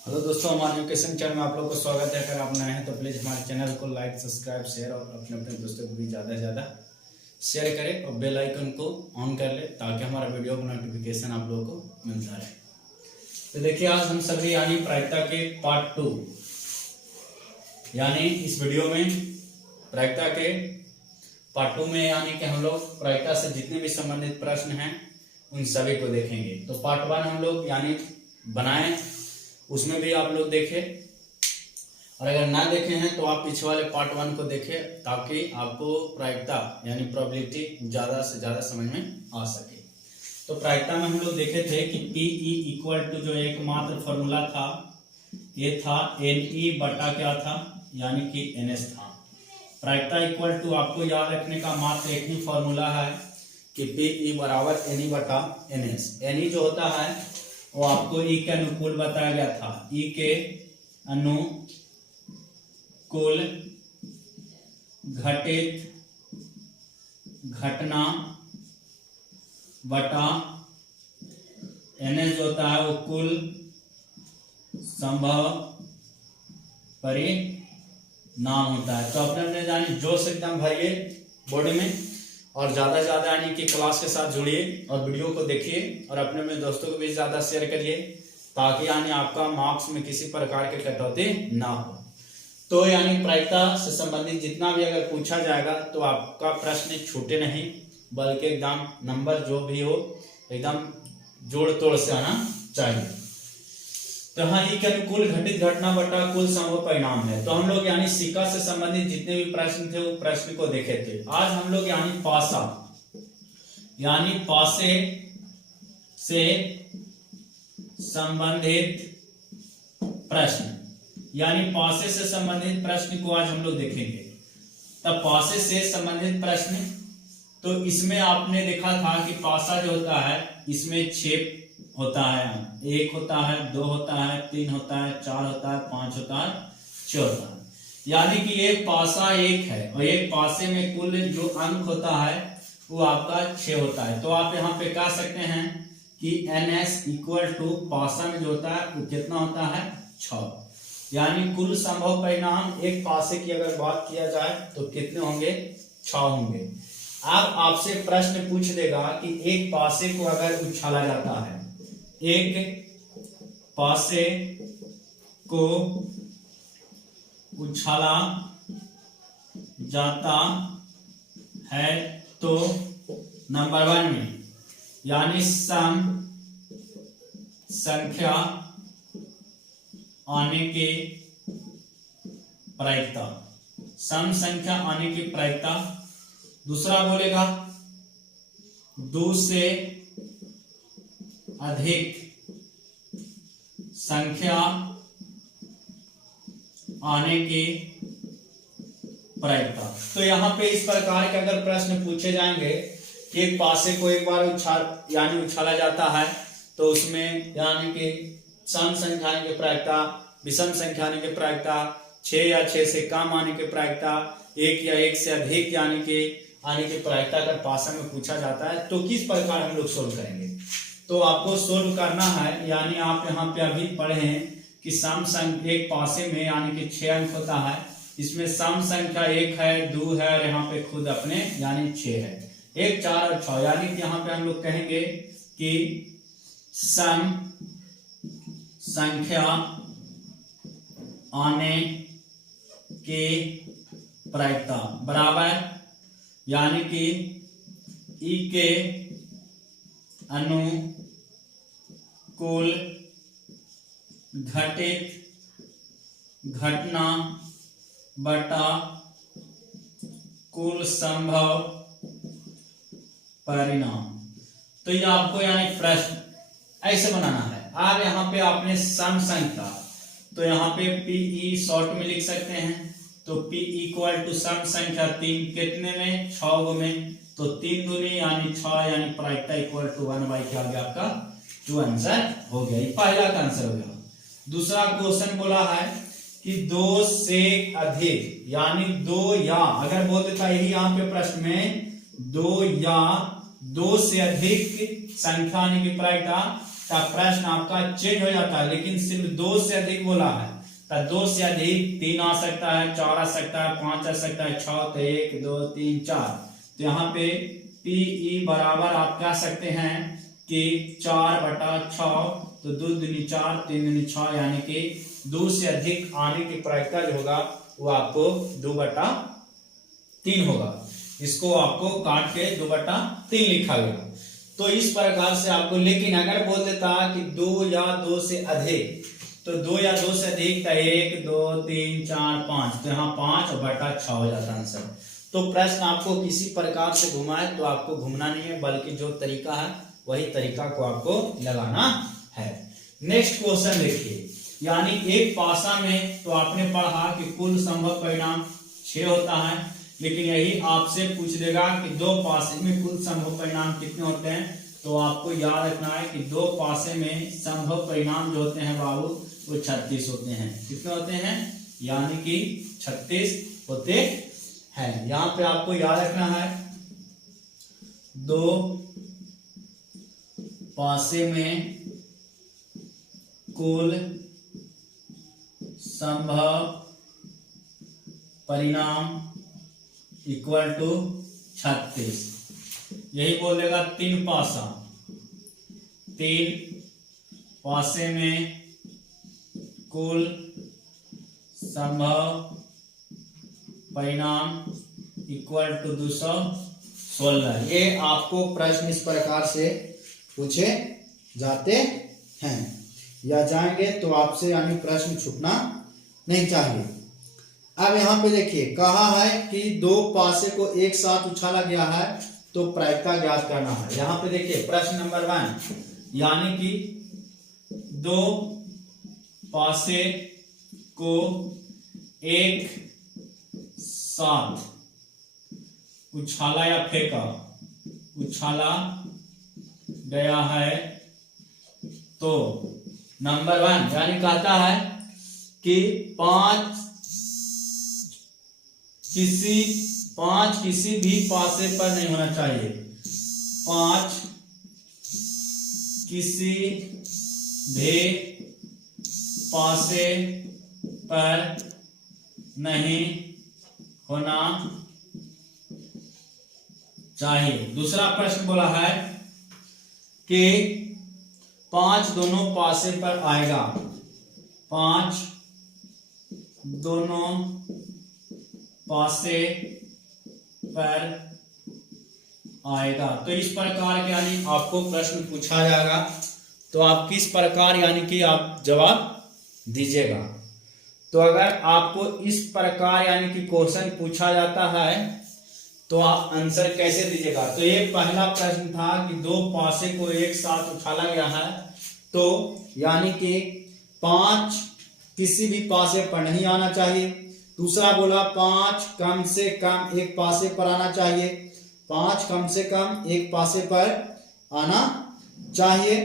Hello दोस्तों, हमारे education channel में आप लोग को स्वागत है। अगर आप नए हैं तो प्लीज़ हमारे चैनल को लाइक, सब्सक्राइब, शेयर और अपने अपने दोस्तों को भी ज़्यादा से ज़्यादा शेयर करें और बेल आइकन को ऑन कर ले ताकि हमारा वीडियो का नोटिफिकेशन आप लोगों को मिलता रहे। तो देखिए, आज हम सभी यानी प्रायिकता के पार्ट 2 यानी इस वीडियो में प्रायिकता के पार्ट 2 में यानी कि हम लोग प्रायिकता से जितने भी संबंधित प्रश्न हैं उन सभी को देखेंगे। तो पार्ट 1 हम लोग यानी बनाए, उसमें भी आप लोग देखें, और अगर ना देखे हैं तो आप पीछे वाले पार्ट 1 को देखें ताकि आपको प्रायिकता यानी प्रोबेबिलिटी ज़्यादा से ज़्यादा समझ में आ सके। तो प्रायिकता में हम लोग देखे थे कि PE इक्वल टू जो एकमात्र फॉर्मूला था ये था NE बटा क्या था यानी कि NS था। प्रायिकता इक्वल टू आपको याद रखने का मात्र एक ही फॉर्मूला है कि PE बराबर NE बटा NS। NE जो होता है वो आपको E के अनुकूल बताया गया था। E के अनुकूल घटित घटना बटा NS जो होता है वो कुल संभव परिणाम होता है। तो अपने जानी जोश एकदम भरिए बोर्ड में और ज़्यादा से ज़्यादा यानी कि क्लास के साथ जुड़िए और वीडियो को देखिए और अपने अपने दोस्तों को भी ज़्यादा शेयर करिए ताकि यानी आपका मार्क्स में किसी प्रकार के कटौती ना हो। तो यानी प्रायिकता से संबंधित जितना भी अगर पूछा जाएगा तो आपका प्रश्न छूटे नहीं बल्कि एकदम नंबर जो भी हो एकदम जोड़ तोड़ से आना चाहिए। तो हाँ, ई के अनुकूल घटित घटना बटा कुल संभव परिणाम है। तो हम लोग यानी सिक्का से संबंधित जितने भी प्रश्न थे वो प्रश्न को देखे थे। आज हम लोग यानी पासा यानी पासे से संबंधित प्रश्न यानी पासे से संबंधित प्रश्न को आज हम लोग देखेंगे। तब पासे से संबंधित प्रश्न, तो इसमें आपने देखा था कि पासा जो होता है इसमें 6 होता है, 1 होता है, 2 होता है, 3 होता है, 4 होता है, 5 होता है, 6 होता है। यानी कि एक पासा 1 है और एक पासे में कुल जो अंक होता है वो आपका 6 होता है। तो आप यहाँ पे कह सकते हैं कि NS इक्वल टू पासा में जो होता है वो कितना होता है 6। यानी कुल संभव परिणाम एक पासे की अगर बात किया जाए तो कितने होंगे 6 होंगे। अब आपसे प्रश्न पूछ देगा कि एक पासे को अगर उछाला जाता है, एक पासे को उछाला जाता है तो नंबर 1 में यानी सम संख्या आने की प्रायिकता, सम संख्या आने की प्रायिकता। दूसरा बोलेगा 2 से अधिक संख्या आने की प्रायिकता। तो यहां पे इस प्रकार के अगर प्रश्न पूछे जाएंगे कि एक पासे को एक बार उछाला जाता है तो उसमें यानी कि सम संख्या आने की प्रायिकता, विषम संख्या आने की प्रायिकता, 6 या 6 से कम आने की प्रायिकता, 1 या 1 से अधिक यानी कि आने की प्रायिकता अगर पासा में पूछा जाता है तो किस प्रकार हम लोग सोल्व करेंगे। तो आपको सोल्व करना है, यानी आप यहाँ पे अभी पढ़े हैं कि सम संख्या एक पासे में यानी कि 6 अंक होता है, इसमें सम संख्या 1 है, 2 है और यहाँ पे खुद अपने यानी 6 है, 1, 4 और 6। यानी कि यहाँ पे हम लोग कहेंगे कि सम संख्या आने की प्रायिकता बराबर यानी कि ई के अनुकूल घटित घटना बटा कुल संभव परिणाम। तो ये आपको यानी प्रश्न ऐसे बनाना है। अब यहाँ पे आपने सम संख्या, तो यहाँ पे PE शॉर्ट में लिख सकते हैं। तो P इक्वल टू सम संख्या 3 कितने में 6 में, तो 3 दूनी यानी 6 यानी प्रायिकता इक्वल टू 1/, क्या आ गया आपका 2 आंसर हो गया। ये पहला का आंसर हो गया। दूसरा क्वेश्चन बोला है कि 2 से अधिक यानी 2 या, अगर बोल देता यही यहाँ पे प्रश्न में 2 या 2 से अधिक संख्या की प्रायिकता तब प्रश्न आपका चेंज हो जाता है, लेकिन सिर्फ 2 से अधिक बोला है तो 2 से अधिक 3 आ सकता है, 4 आ सकता है, 5 आ सकता है, 6 तो 1 2 3 4। तो यहाँ पे PE बराबर आप कह सकते हैं कि 4/6, तो 2 दूनी 4 3 दूनी 6, यानी कि 2 से अधिक आने की प्रायिकता जो होगा वो आपको 2/3 होगा। इसको आपको काट के 2/3 लिखा गया। तो इस प्रकार से आपको, लेकिन अगर बोल देता कि 2 या 2 से अधिक, तो 2 या 2 से अधिक तो 1 2 3 4 5, तो यहाँ 5/6 हो जाता आंसर। तो प्रश्न आपको किसी प्रकार से घुमाए तो आपको घूमना नहीं है, बल्कि जो तरीका है वही तरीका को आपको लगाना है। नेक्स्ट क्वेश्चन देखिए, यानी एक पासा में तो आपने पढ़ा कि कुल संभव परिणाम 6 होता है, लेकिन यही आपसे पूछ देगा कि 2 पासे में कुल संभव परिणाम कितने होते हैं। तो आपको याद रखना है कि 2 पासे में संभव परिणाम जो होते हैं बाबू वो 36 होते हैं। कितने होते हैं, यानी कि 36 होते हैं। यहाँ पे आपको याद रखना है 2 पासे में कुल संभव परिणाम इक्वल टू 36। यही बोलेगा 3 पासा, 3 पासे में कुल संभव परिणाम इक्वल टू 216। ये आपको प्रश्न इस प्रकार से पूछे जाते हैं या जाएंगे तो आपसे यानी प्रश्न छूटना नहीं चाहिए। अब यहाँ पे देखिए कहा है कि 2 पासे को एक साथ उछाला गया है तो प्रायिकता ज्ञात करना है। यहाँ पे देखिए प्रश्न नंबर 1, यानी कि 2 पासे को एक साथ उछाला या फेंका, उछाला गया है तो नंबर 1 यानी कहता है कि 5 किसी भी पासे पर नहीं होना चाहिए। 5 किसी भी पासे पर नहीं होना चाहिए। दूसरा प्रश्न बोला है कि 5 दोनों पासे पर आएगा, 5 दोनों पासे पर आएगा। तो इस प्रकार के यानी आपको प्रश्न पूछा जाएगा तो आप किस प्रकार यानी कि आप जवाब दीजिएगा। तो अगर आपको इस प्रकार यानी कि क्वेश्चन पूछा जाता है तो आप आंसर कैसे दीजिएगा। तो ये पहला प्रश्न था कि 2 पासे को एक साथ उछाला गया है तो यानी कि 5 किसी भी पासे पर नहीं आना चाहिए। दूसरा बोला 5 कम से कम एक पासे पर आना चाहिए, 5 कम से कम एक पासे पर आना चाहिए।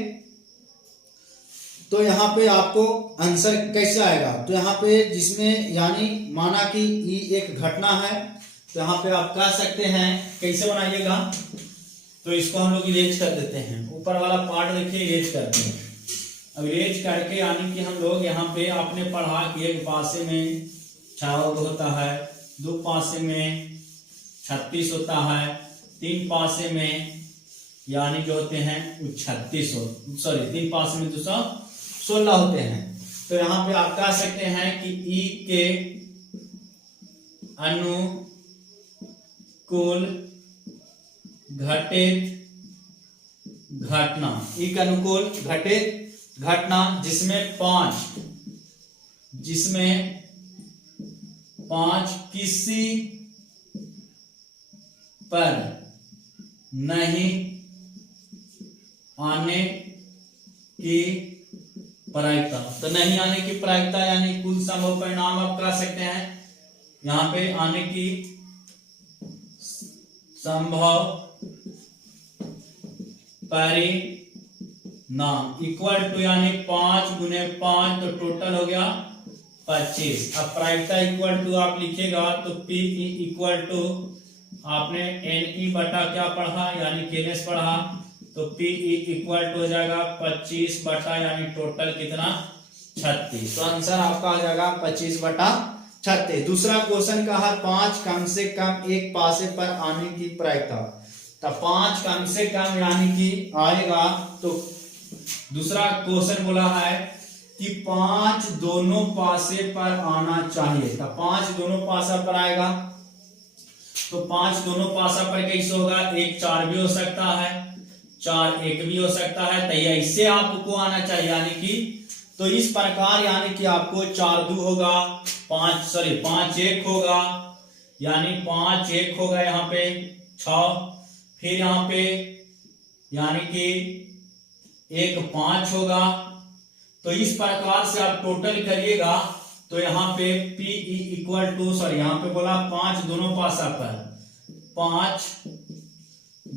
तो यहाँ पे आपको आंसर कैसे आएगा, तो यहाँ पे जिसमें यानी माना कि ये एक घटना है तो यहाँ पे आप कह सकते हैं कैसे बनाइएगा। तो इसको हम लोग इरेज कर देते हैं, ऊपर वाला पार्ट देखिए इरेज करते हैं। अब इरेज करके यानी कि हम लोग यहाँ पे आपने पढ़ा कि एक पासे में 6 होता है, 2 पासे में 36 होता है, 3 पासे में यानी जो होते हैं वो 3 पासे में 216 होते हैं। तो यहाँ पे आप कह सकते हैं कि ई के अनुकूल घटित घटना, ई के अनुकूल घटित घटना जिसमें 5 किसी पर नहीं आने की प्रायिकता। तो नहीं आने की प्रायिकता यानी कुल संभव परिणाम आप कह सकते हैं। यहाँ पे आने की संभव परिणाम इक्वल टू यानी 5 गुने 5 तो टोटल हो गया 25। अब प्रायिकता इक्वल टू आप लिखेगा तो पी इक्वल टू आपने एन ई बटा क्या पढ़ा यानी केनेस पढ़ा तो पी इक्वल टू हो जाएगा 25 बटा यानी टोटल कितना 36। तो आंसर आपका हो जाएगा 25 बटा 36। दूसरा क्वेश्चन का है 5 कम से कम एक पासे पर आने की प्रायिकता। तो 5 कम से कम यानी कि आएगा, तो दूसरा क्वेश्चन बोला है कि 5 दोनों पासे पर आना चाहिए। तो 5 दोनों पासा पर आएगा, तो 5 दोनों पासा पर कैसे होगा, 1 4 भी हो सकता है, 4 1 भी हो सकता है। तो इससे आपको आना चाहिए यानी कि, तो इस प्रकार यानी कि आपको 4 2 होगा, 5 1 होगा, यानी 5 1 होगा यहाँ पे 6, फिर यहाँ पे यानी कि 1 5 होगा। तो इस प्रकार से आप टोटल करिएगा तो यहाँ पे P इक्वल टू यहाँ पे बोला 5 दोनों पासा पर, 5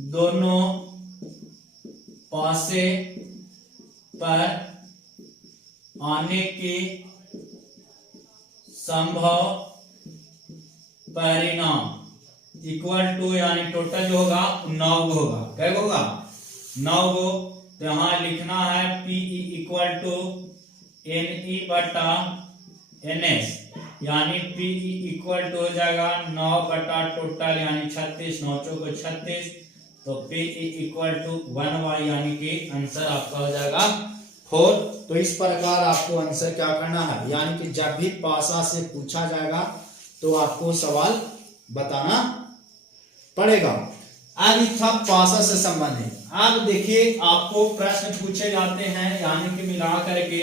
दोनों पासे पर आने के संभव परिणाम इक्वल टू यानी टोटल जो होगा 9 होगा। क्या होगा 9 गो। तो यहां लिखना है P इक्वल टू NE बटा NS, यानी P इक्वल टू हो जाएगा 9 बटा टोटल यानी 36, 9 चौको 36। तो P इक्वल टू 1y यानी कि आंसर आपका हो जाएगा 4। तो इस प्रकार आपको आंसर क्या करना है, यानी कि जब भी पासा से पूछा जाएगा तो आपको सवाल बताना पड़ेगा। अब था पासा से संबंधित। अब देखिए आपको प्रश्न पूछे जाते हैं यानी कि मिला करके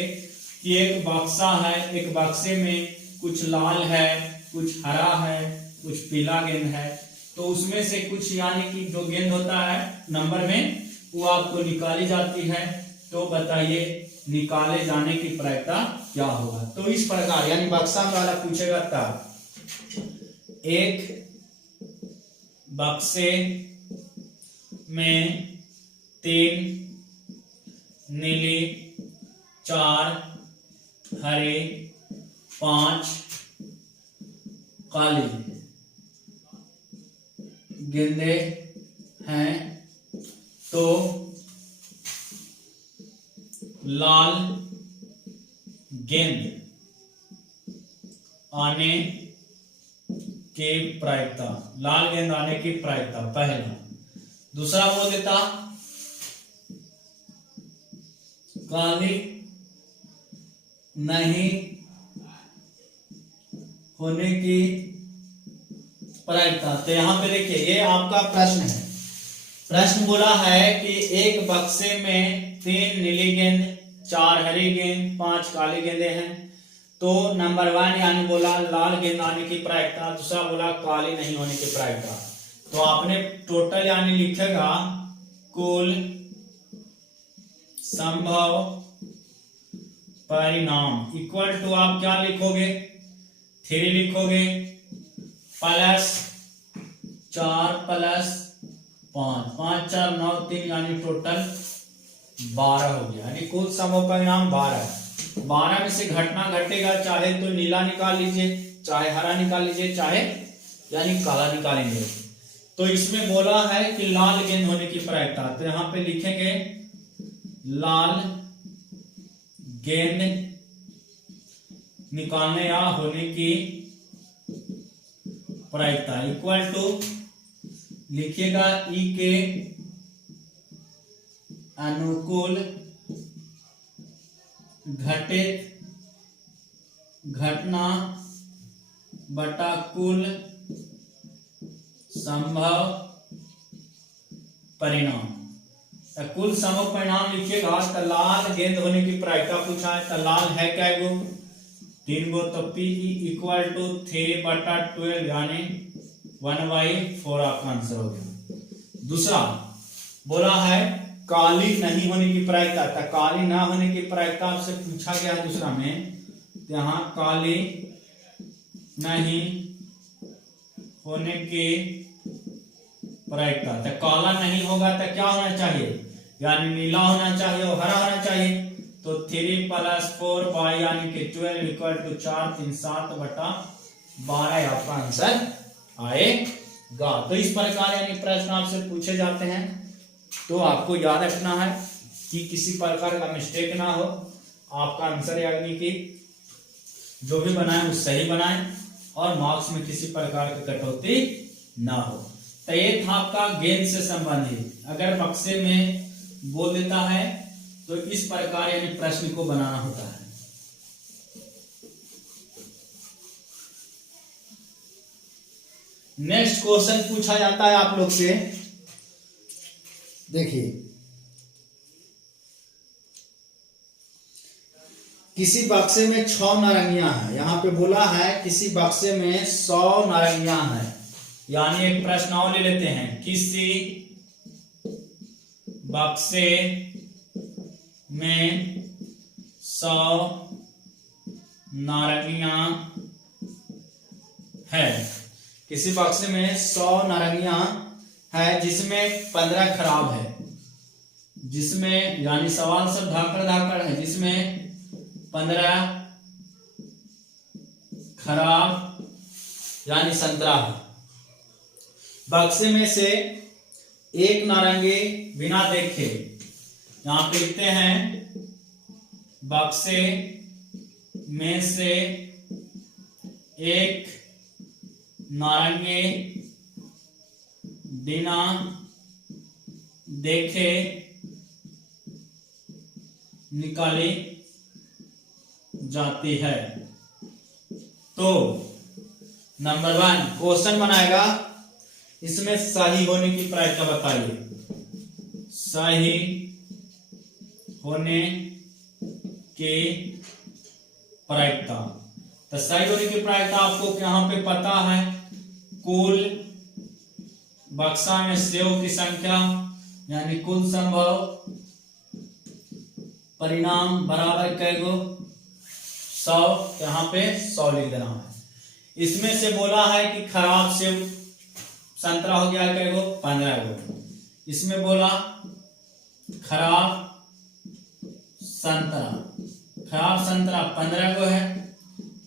कि एक बक्सा है, एक बक्से में कुछ लाल है, कुछ हरा है, कुछ पीला गेंद है। तो उसमें से कुछ यानी कि जो गेंद होता है नंबर में वो आपको निकाली जाती है। तो बताइए निकाले जाने की प्रायिकता क्या होगा। तो इस प्रकार यानी बक्सा वाला पूछेगा तब एक बक्से में 3 नीली, 4 हरे, 5 काली गेंदे हैं। तो लाल गेंद आने के प्रायिकता, लाल गेंद आने की प्रायिकता पहला। दूसरा बोल देता काली नहीं होने की प्रायिकता। तो यहां पे देखिए ये आपका प्रश्न है। प्रश्न बोला है कि एक बक्से में 3 नीली गेंद, 4 हरी गेंद, 5 काली गेंदे हैं। तो नंबर 1 यानी बोला लाल गेंद आने की प्रायिकता, दूसरा बोला काली नहीं होने की प्रायिकता। तो आपने टोटल यानी लिखेगा कुल संभव परिणाम इक्वल टू आप क्या लिखोगे 3 लिखोगे प्लस 4 प्लस 5, 5 4 9 3 यानी टोटल 12 हो गया। यानी कुल संभव परिणाम 12 में से घटना घटेगा, चाहे तो नीला निकाल लीजिए, चाहे हरा निकाल लीजिए, चाहे यानी काला निकालेंगे। तो इसमें बोला है कि लाल गेंद होने की प्रायिकता। तो यहां पे लिखेंगे लाल गेंद निकालने या होने की प्रायिकता इक्वल टू लिखिएगा ई के अनुकूल घटित घटना बटा कुल संभव परिणाम। कुल संभव परिणाम लिखिएगा। तो लाल गेंद होने की प्रायिकता पूछा है। तो लाल है क्या गो 3 गो। तो P इक्वल टू 3 बटा 12 यानी 1/4 आपका आंसर हो गया। दूसरा बोला है काली नहीं होने की प्रायिकता। तो काली ना होने की प्रायिकता आपसे पूछा गया दूसरा में। यहाँ काली नहीं होने की प्रायिकता। तो काला नहीं होगा तो क्या होना चाहिए, यानी नीला होना चाहिए और हरा होना चाहिए। तो 3 + 4 बाई यानी कि 12 इक्वल टू 4 3 7 बटा 12 आपका आंसर आएगा। तो इस प्रकार यानी प्रश्न आपसे पूछे जाते हैं। तो आपको याद रखना है कि किसी प्रकार का मिस्टेक ना हो, आपका आंसर यानी कि जो भी बनाए वो सही बनाए और मार्क्स में किसी प्रकार की कटौती ना हो। तो ये था आपका गेंद से संबंधित। अगर बक्से में बोल देता है तो इस प्रकार यानी प्रश्न को बनाना होता है। नेक्स्ट क्वेश्चन पूछा जाता है आप लोग से, देखिए किसी बक्से में 6 नारंगियां हैं। यहां पे बोला है किसी बक्से में 100 नारंगियां हैं, यानी एक प्रश्न और ले लेते हैं। किसी बक्से में 100 नारंगियां है। किसी बक्से में 100 नारंगियां है जिसमें 15 खराब है, जिसमें यानी सवाल सब धाकड़ है, जिसमें 15 खराब यानी संतरा है। बक्से में से एक नारंगी बिना देखे, यहां पे लिखते हैं बक्से में से एक नारंगी बिना देखे निकाली जाती है। तो नंबर 1 क्वेश्चन बनाएगा, इसमें सही होने की प्रायिकता बताइए। सही होने की प्रायिकता, तो सही होने की प्रायिकता आपको यहाँ पे पता है, कुल बक्सा में सेव की संख्या यानी कुल संभव परिणाम बराबर कैगो 100, यहाँ पे 100 लिख देना है। इसमें से बोला है कि खराब सेव संतरा हो गया कैगो 15 गो। इसमें बोला खराब संतरा 15 गो है,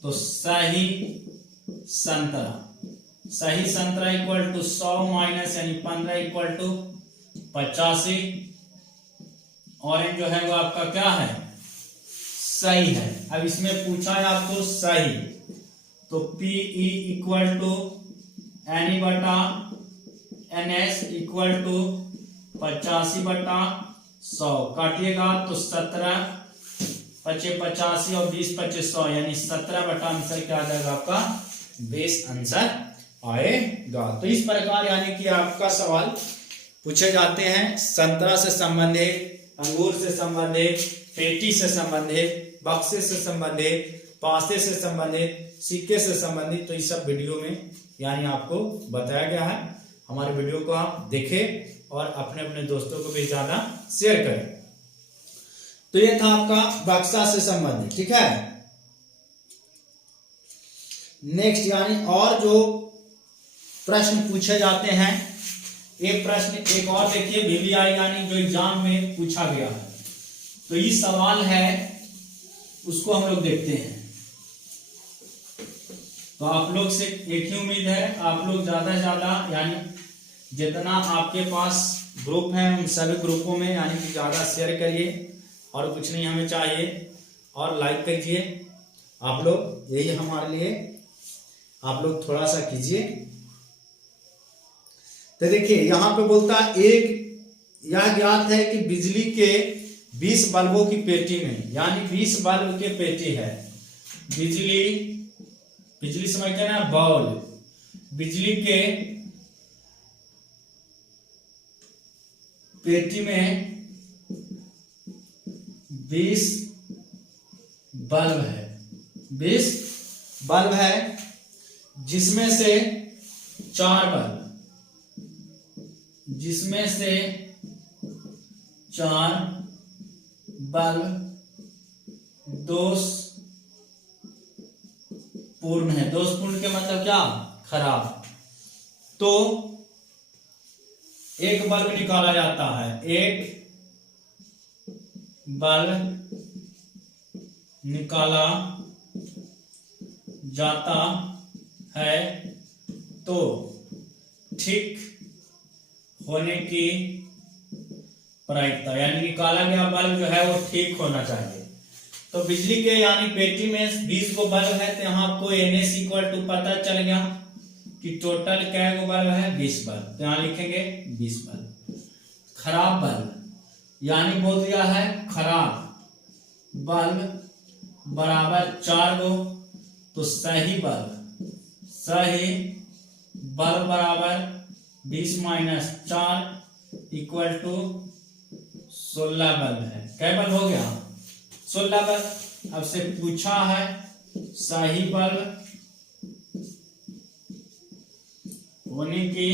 तो सही संतरा इक्वल टू 100 माइनस यानी 15 इक्वल टू 85। ऑरेंज जो है वो आपका क्या है, सही है। अब इसमें पूछा है आपको सही, तो PE इक्वल टू NE बटा NS इक्वल टू 85 बटा 100। काटिएगा तो 17 पचे 85 और 20 पचे 100 यानी 17 बटा आंसर क्या आ जाएगा आपका 20 आंसर आएगा। तो इस प्रकार यानी कि आपका सवाल पूछे जाते हैं संतरा से संबंधित, अंगूर से संबंधित, पेटी से संबंधित, बक्से से संबंधित, पासे से संबंधित, सिक्के से संबंधित। तो इस सब वीडियो में यानी आपको बताया गया है। हमारे वीडियो को आप देखें और अपने अपने दोस्तों को भी ज्यादा शेयर करें। तो ये था आपका बक्सा से संबंधित, ठीक है। नेक्स्ट यानी और जो प्रश्न पूछे जाते हैं, एक प्रश्न एक और देखिए VVI यानी जो एग्जाम में पूछा गया है, तो ये सवाल है उसको हम लोग देखते हैं। तो आप लोग से एक ही उम्मीद है, आप लोग ज्यादा से ज्यादा यानी जितना आपके पास ग्रुप है उन सभी ग्रुपों में यानी कि ज्यादा शेयर करिए, और कुछ नहीं हमें चाहिए, और लाइक कीजिए आप लोग, यही हमारे लिए आप लोग थोड़ा सा कीजिए। तो देखिए यहां पे बोलता है एक यह ज्ञात है कि बिजली के 20 बल्बों की पेटी में, यानी 20 बल्ब के पेटी है, बिजली समझते हैं ना, बल्ब, बिजली के पेटी में 20 बल्ब है, 20 बल्ब है, जिसमें से 4 बल्ब, जिसमें से 4 बल्ब दोष पूर्ण है। दोष पूर्ण के मतलब क्या, खराब। तो एक बल्ब निकाला जाता है, एक बल्ब निकाला जाता है, तो ठीक होने की प्रायिकता, यानी कि काला गया बल्ब जो है वो ठीक होना चाहिए। तो बिजली के यानी पेटी में 20 को बल्ब है, तो यहाँ आपको NS इक्वल टू पता चल गया कि टोटल क्या गो बल्ब है, 20 बल्ब। तो यहाँ लिखेंगे 20 बल्ब। खराब बल्ब यानी बोल दिया है खराब बल्ब बराबर 4 गो, तो सही बल्ब बराबर 20 माइनस 4 इक्वल टू 16 बल्ब है। क्या बल्ब हो गया, 16 बल्ब। अब से पूछा है सही बल्ब होने की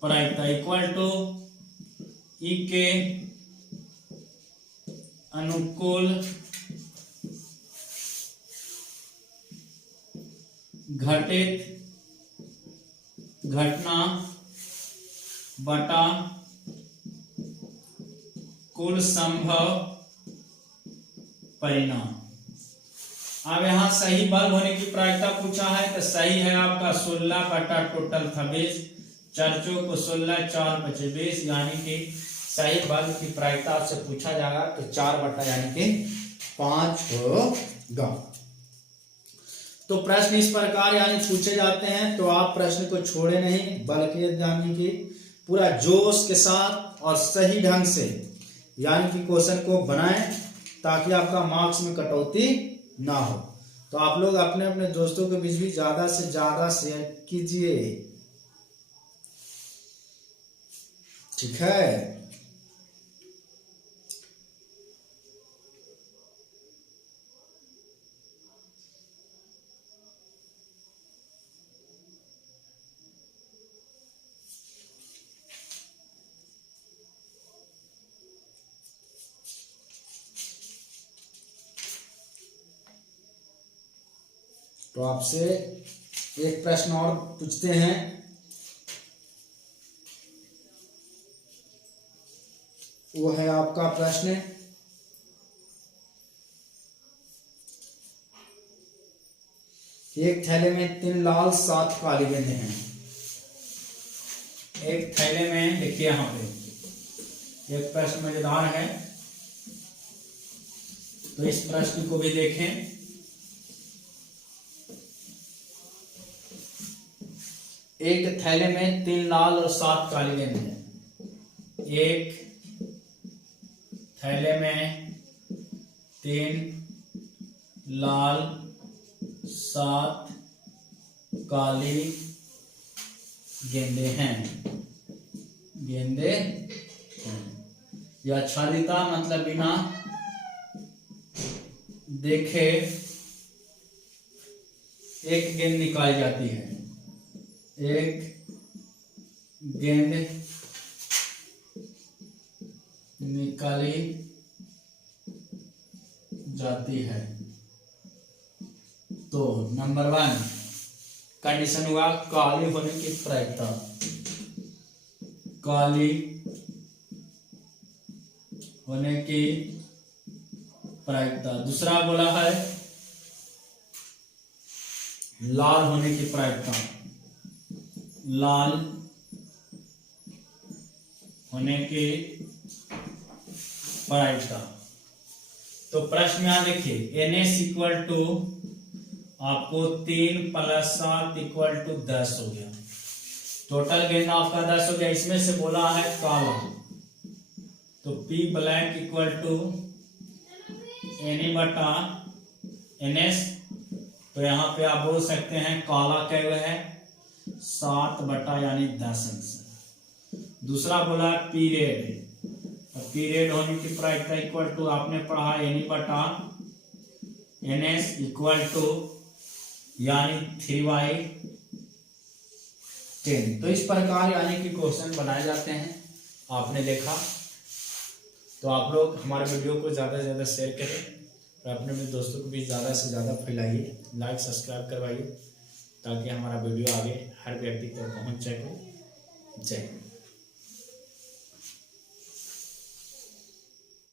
प्रायिकता इक्वल टू ई के अनुकूल घटित घटना बटा कुल संभव परिणाम। अब यहाँ सही बल्ब होने की प्रायिकता पूछा है, तो सही है आपका 16 बटा टोटल था 20, 4 को 16, 4 बचे 20, यानी कि सही बल्ब की प्रायिकता आपसे पूछा जाएगा तो 4 बटा यानी कि 5 होगा। तो प्रश्न इस प्रकार यानी पूछे जाते हैं, तो आप प्रश्न को छोड़े नहीं बल्कि यानी कि पूरा जोश के साथ और सही ढंग से यानी कि क्वेश्चन को बनाएं, ताकि आपका मार्क्स में कटौती ना हो। तो आप लोग अपने अपने दोस्तों के बीच भी ज्यादा से ज्यादा शेयर कीजिए, ठीक है। तो आपसे एक प्रश्न और पूछते हैं, वो है आपका प्रश्न एक थैले में 3 लाल 7 काली गेंदें हैं। एक थैले में देखिए यहाँ पे एक प्रश्न मजेदार है, तो इस प्रश्न को भी देखें। एक थैले में 3 लाल और 7 काली गेंदें हैं। एक थैले में 3 लाल 7 काली गेंदें हैं। यह आच्छादिता मतलब बिना देखे एक गेंद निकाली जाती है। एक गेंद निकाली जाती है, तो नंबर 1 कंडीशन हुआ काली होने की प्रायिकता, काली होने की प्रायिकता। दूसरा बोला है लाल होने की प्रायिकता, लाल होने की प्रायिकता। तो प्रश्न में यहां देखिए NS इक्वल टू आपको 3 + 7 इक्वल टू 10 हो गया। टोटल गेंद आपका 10 हो गया। इसमें से बोला है काला, तो P black equal to NA बटा NS। तो यहाँ पे आप बोल सकते हैं काला क्या है 7 बटा यानी 10 अंश। दूसरा बोला पीरियड, पीरियड होने की प्रायिकता इक्वल टू आपने पढ़ा NE बटा NS इक्वल टू यानी 3/10। तो इस प्रकार यानी कि क्वेश्चन बनाए जाते हैं, आपने देखा। तो आप लोग हमारे वीडियो को ज़्यादा से ज़्यादा शेयर करें और अपने दोस्तों को भी ज़्यादा से ज़्यादा फैलाइए, लाइक सब्सक्राइब करवाइए, ताकि हमारा वीडियो आगे हर व्यक्ति तक पहुंच सके। जय हिंद।